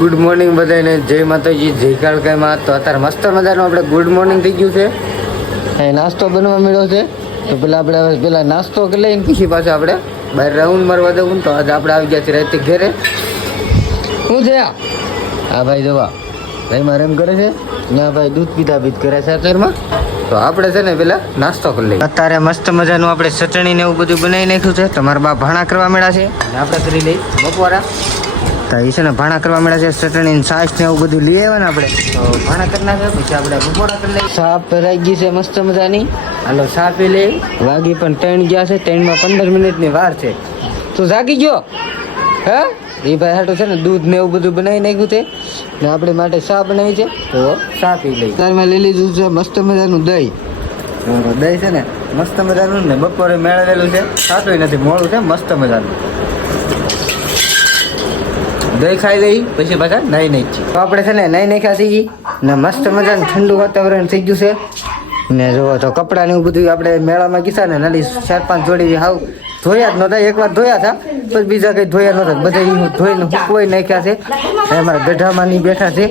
Good morning બધાને જય માતાજી. જય કાળકાઈમાં તો અત્યારે મસ્ત મજાનું આપણે ગુડ મોર્નિંગ થઈ ગયું છે. અહીં નાસ્તો બનવા મળ્યો છે. તો પેલા આપણે પેલા નાસ્તો કરી લઈને પછી પાછા આપણે બહાર રાઉન્ડ મારવા દઉં તો આજે આપણે આવી ગયા છીએ રાતે ઘરે. શું છે હા ભાઈ, જોવા. ભાઈ, મારે એમ કરે છે, ના ભાઈ, દૂધ પીધા પીધ કરે છે અત્યારમાં. તો આપણે છે ને પેલા નાસ્તો કરી લઈએ. અત્યારે મસ્ત મજાનું આપણે ચટણી ને એવું બધું બનાવી નાખ્યું છે. તમારા બા ભાણા કરવા મળ્યા છે. આપણે કરી લઈએ બપોરા. તો એ છે ને ભાણા કરવા મળ્યા છે ચટણી છાશ ને એવું બધું લઈ આવ્યા ને આપણે. તો ભાણા કરી નાખે પછી આપણે બપોરા કરી લઈએ. સાપ ભરાઈ ગઈ છે મસ્ત મજાની. હાલો સા પી લઈ. વાગી પણ ટ્રેન ગયા છે ત્રણમાં પંદર મિનિટની વાર છે. તું જાગી ગયો? હે? એ ભાઈ હાટો છે ને દૂધ ને એવું બધું બનાવી નાખ્યું છે. ને આપણે માટે ચા બનાવી છે. તો ચા પી લઈ. ત્યારમાં લઈ લીધું છે મસ્ત મજાનું દહીં. દહીં છે ને મસ્ત મજાનું ને બપોરે મેળવેલું છે. સાચું નથી મોડું છે મસ્ત મજાનું. દહીં ખાઈ લઈ પછી પાછા નાઈ નહીં છીએ આપણે છે ને નહીં નાખ્યા છીએ ને મસ્ત મજાનું ઠંડુ વાતાવરણ થઈ ગયું છે. ને જો તો કપડાં ને એવું બધું આપણે મેળામાં કીધા ને નાની ચાર પાંચ જોડી હાવ ધોયા જ નહોતા એક વાર ધોયા હતા, પણ બીજા કંઈ ધોયા નહોતા બધા એ ધોઈને હુકવાઈ નાખ્યા છે. અમારા ગઢામાં ની બેઠા છે.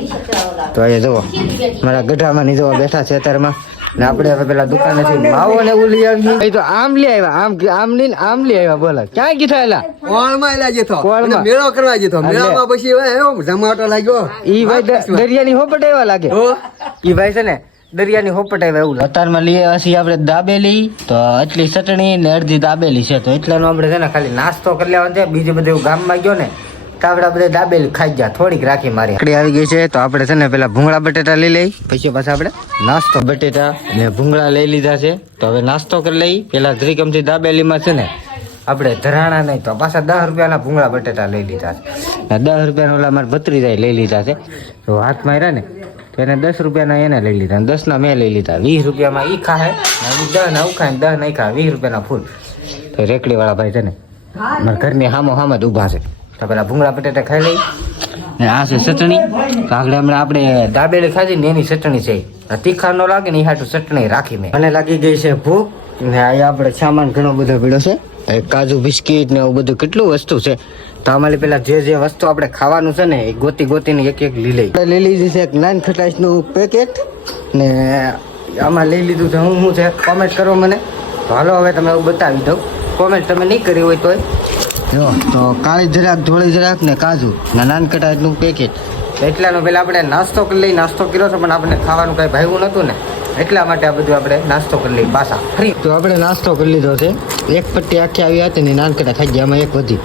તો અહીંયા જુઓ, મારા ગઢામાં ની જોવા બેઠા છે અત્યારમાં. ને આપણે હવે પેલા દુકાનેથી માવો ને એવું લઈ આવીએ. એ તો આમ લઈ આવ્યા આમ આમ લઈને આમ લઈ આવ્યા બોલા. ક્યાં કીધા એલા? કોળમાં એલા જતો કોળમાં? મેળો કરવા જતો? મેળામાં પછી હવે એવો જમાટો લાગ્યો. ઈ ભાઈ દરિયાની હોપટ આવ્યા લાગે. હો? ઈ ભાઈ છે ને દરિયાની હોપટ આવ્યા એવું અત્યારમાં લઈએ છીએ આપણે દાબેલી તો એટલી ચટણી ને અડધી દાબેલી છે. તો એટલાનો આપણે છે ને ખાલી નાસ્તો કરી લેવાનો છે. બીજું બધું ગામમાં ગયો ને આપણે બધા દાબેલી ખાઈ ગયા. થોડીક રાખી મારી. આકડી આવી ગઈ છે તો આપણે છે ને પેલા ભૂંગળા બટેટા લઈ લઈ. પછી પાછા આપણે નાસ્તો બટેટા ને ભૂંગળા લઈ લીધા છે. તો હવે નાસ્તો કરી લઈ. પેલા ધ્રીકમથી દાબેલીમાં છે ને આપણે ધરાણા નહીં તો પાછા દસ રૂપિયાના ભૂંગળા બટેટા લઈ લીધા છે. ને દસ રૂપિયાના ઓલા મારા ભત્રીજાએ લઈ લીધા છે. તો હાથ માર્યા ને તો એને દસ રૂપિયાના એને લઈ લીધા દસના મેં લઈ લીધા. વીસ રૂપિયામાં એ ખાય દસ ના ખાય દસ નહીં ખાય. વીસ રૂપિયાના ફૂલ. તો રેકડીવાળા ભાઈ છે ને મારા ઘરની હામો હામ જ ઊભા છે. તો પેલા ભૂંગળા બટેટા ખાઈ લઈ ને આ છે ચટણી. કાગડા હમણાં આપણે દાબેલી ખાધી ને એની ચટણી છે. આ તીખા ન લાગે ને એ હાટું ચટણી રાખી મેં મને લાગી ગઈ છે ભૂખ. ને અહીંયા આપણે સામાન ઘણો બધો ભીડો છે. કાજુ, બિસ્કીટ ને એવું બધું કેટલું વસ્તુ છે. તો અમારી પેલા જે જે વસ્તુ આપણે ખાવાનું છે ને, એ ગોતી ગોતીને એક એક લઈ લઈ લઈ લીધી છે એક નાન ખટાશનું પેકેટ ને આમાં લઈ લીધું છે હું શું છે. કોમેન્ટ કરો મને. તો હાલો, હવે તમે એવું બતાવી દઉં. કોમેન્ટ તમે નહીં કરી હોય તોય. જો, તો કાળી જરાક, ધોળી જરાક ને કાજુ. ને એટલું પેકેટ. એટલાનો પેલા આપણે નાસ્તો કરી લઈ નાસ્તો કર્યો છે, પણ આપણે ખાવાનું કઈ ભાવ્યું નતું ને. એટલા માટે આ બધું આપણે નાસ્તો કરી લઈ પાછા. ફ્રી. તો આપણે નાસ્તો કરી લીધો છે. એક પટ્ટી આખી આવી હતી ને નાનકટા ખાઈ ગયા એક વધી.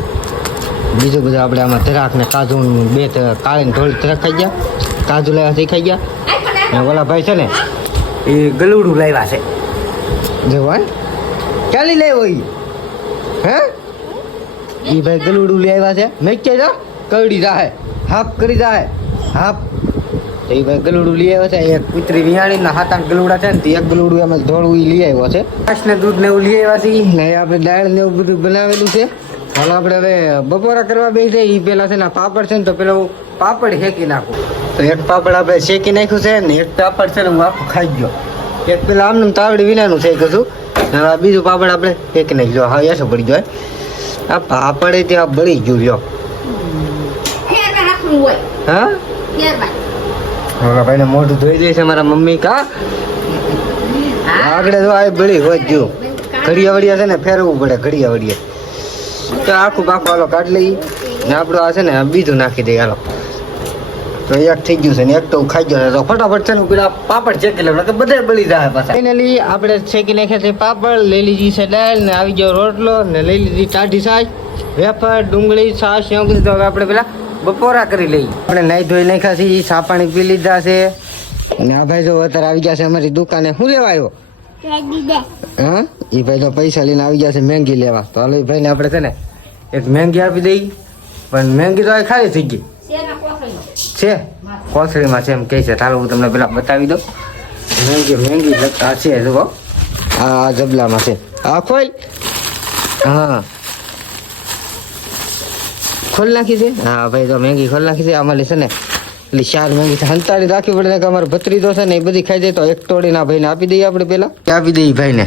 બીજું બધું આપણે આમાં ધરાક ને કાજુ બે કાળી ધોળી ધરાક ખાઈ ગયા. કાજુ લાવ્યા છે ખાઈ ગયા. અને ઓલા ભાઈ છે ને, એ ગલુડું લાવ્યા છે. જવાન ચાલી લાવ્યો ઈ? હે? ઈ ભાઈ ગલુડું લઈ આવ્યા છે. મેં કે જો કરડી જાહે. હાફ કરી જાહે. હાફ. તો ઈ ભાઈ ગલુડું લઈ આવ્યા છે. એક કૂતરી વિહાણી ને હાથ આઠ ગલુડા છે ને એક ગલુડું એમાં ધોળું એ લઈ આવ્યો છે. છાશ ને દૂધ ને એવું લઈ આવ્યા છે ને આપણે દાળ ને એવું બધું બનાવેલું છે. હાલ આપણે હવે બપોરા કરવા બેસી ઈ પેલા છે ને પાપડ છે ને તો પેલો પાપડ શેકી નાખું. તો એક પાપડ આપણે શેકી નાખ્યું છે ને એક પાપડ છે ને હું આખું ખાઈ ગયો. એક પેલા આમનું તાવડી વિનાનું છે કશું. બીજું પાપડ આપણે શેકી નાખ્યો. હા એસો પડી જાય આ પાપડે ત્યાં બળી ગયું ફેરવે હા? મારા ભાઈને મોઢું ધોઈ દે છે મારા મમ્મી કા? આગળ તો આ બળી હોય જો. ઘડિયા વડિયા છે ને ફેરવવું પડે ઘડિયા વડિયા તો આખું પાકું હાલો કાઢ લઈ ને આપણું આ છે ને બીજું નાખી દઈએ હાલો. તો એક થઈ ગયું છે ને એક તો ખાઈ ગયો તો ફટાફટ છે ને પેલા પાપડ ચેકી લેવા કે બધે બળી જાય પાછા. ફાઇનલી આપણે શેકી નાખ્યા છે પાપડ. લઈ લીધી છે દાળ ને આવી ગયો રોટલો ને લઈ લીધી ટાઢી સાસ વેફર ડુંગળી છાશ એવું કીધું તો હવે આપણે પેલા બપોરા કરી લઈ આપણે નાઈ ધોઈ નાખ્યા છે ચા પાણી પી લીધા છે. અને આ ભાઈ જો અત્યારે આવી ગયા છે અમારી દુકાને. શું લેવા આવ્યો? હા? એ ભાઈ તો પૈસા લઈને આવી ગયા છે મેંગી લેવા. તો હાલો એ ભાઈને આપણે છે ને એક મેંગી આપી દઈ. પણ મેંગી તો હવે ખાલી થઈ ગઈ. છે? કોથળીમાં છે એમ કહે છે. ચાલો હું તમને પેલા બતાવી દઉં. મહેંગી મહેંગી આ છે, જુઓ. આ જબલામાં છે. આ ખોલ. હા. ખોલ નાખી છે હા, ભાઈ તો મહેંગી ખોલ નાખી છે અમારી છે ને એટલે ચાર મહેંગી છે. હંતાડી રાખવી પડે ને કે અમારો ભત્રીજો છે ને, એ બધી ખાઈ જાય તો એક તોડીને આ ભાઈને આપી દઈએ આપણે પેલા. આપી દઈએ ભાઈને.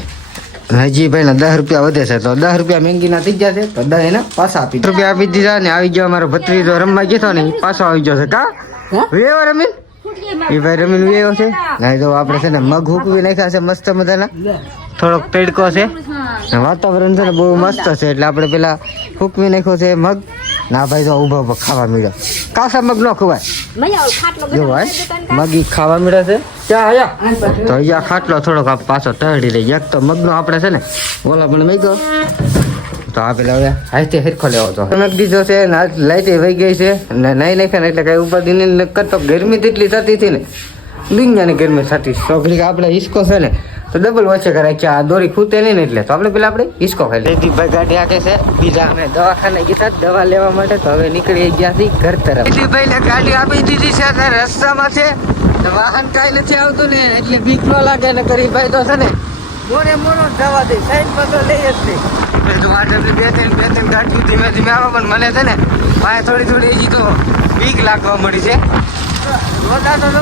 હજી ભાઈ દસ રૂપિયા વધે છે તો દસ રૂપિયા મેંગીના થઈ છે તો દસ એને પાછા આપી રૂપિયા આપી દીધા ને આવી ગયો અમારો ભત્રીજો રમવા ગયો ને પાછો આવી ગયો છે કા? વેવો રમીન એ ભાઈ રમીન વેવો છે? ના તો આપણે છે ને મગ હુકવી નાખ્યા છે મસ્ત મજાના થોડોક તડકો છે. વાતાવરણ છે ને બહુ મસ્ત છે એટલે આપણે પેલા હુકવી નાખ્યો છે મગ. ના ભાઈ તો ઊભો ઊભો ખાવા મળ્યો. કાસા મગ ન ખવાય. જો ભાઈ મગ ખાવા મળે છે. ક્યાં આયા તો અહીંયા ખાટલો થોડોક પાછો ટહડી રહી એક તો મગનો આપણે છે ને ઓલા પણ મેં તો આ પેલા હવે હાથે હેરખો લેવો તો મગ દીધો છે ને આજ લાઈટ વહી ગઈ છે. ને નહીં ને એટલે કઈ ઉપાધિ નહીં કરતો ગરમી તેટલી થતી હતી ને. દુનિયાની ગરમી થતી. આપણે હિસકો છે ને તો ડબલ વચ્ચે કરાય કે આ દોરી ખૂતે નહીં ને એટલે. તો આપણે પેલા આપણે હિસકો ખાઈ લઈએ. ભાઈ ગાડી આકે છે. બીજા અમે દવાખાને ગયા દવા લેવા માટે. તો હવે નીકળી ગયા છીએ ઘર તરફ. ભાઈ ગાડી આપી દીધી છે રસ્તામાં છે. વાહન કાંઈ નથી આવતું ને એટલે બીક ન લાગે ને ગરીબ ભાઈ તો છે ને. મોને મોરો જવા દે. સાઈડમાં તો લઈ જ નહીં તો વાંધો બે ત્રણ બે ત્રણ ગાડીઓ ધીમે ધીમે આવે પણ મને છે ને પાસે થોડી થોડી હજી તો બીક લાગવા મળી છે. રોતા તો લો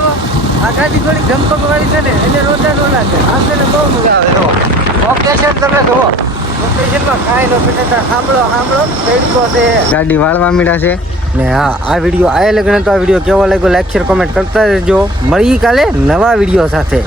આખાથી થોડી જમ્પક વાળી છે ને એટલે રોતા ન લાગે. આપણે બહુ મજા આવે. જુઓ. ઓપરેશન તમે જુઓ લોકેશનમાં કાંઈ નો પીને સાંભળો સાંભળો તડકો છે. ગાડી વાળવા મીડા છે. ને હા આ વીડિયો આ લગ્ન તો આ વીડિયો કેવો લાગ્યો લાઈક શેર કોમેન્ટ કરતા રહેજો. મળી કાલે નવા વીડિયો સાથે.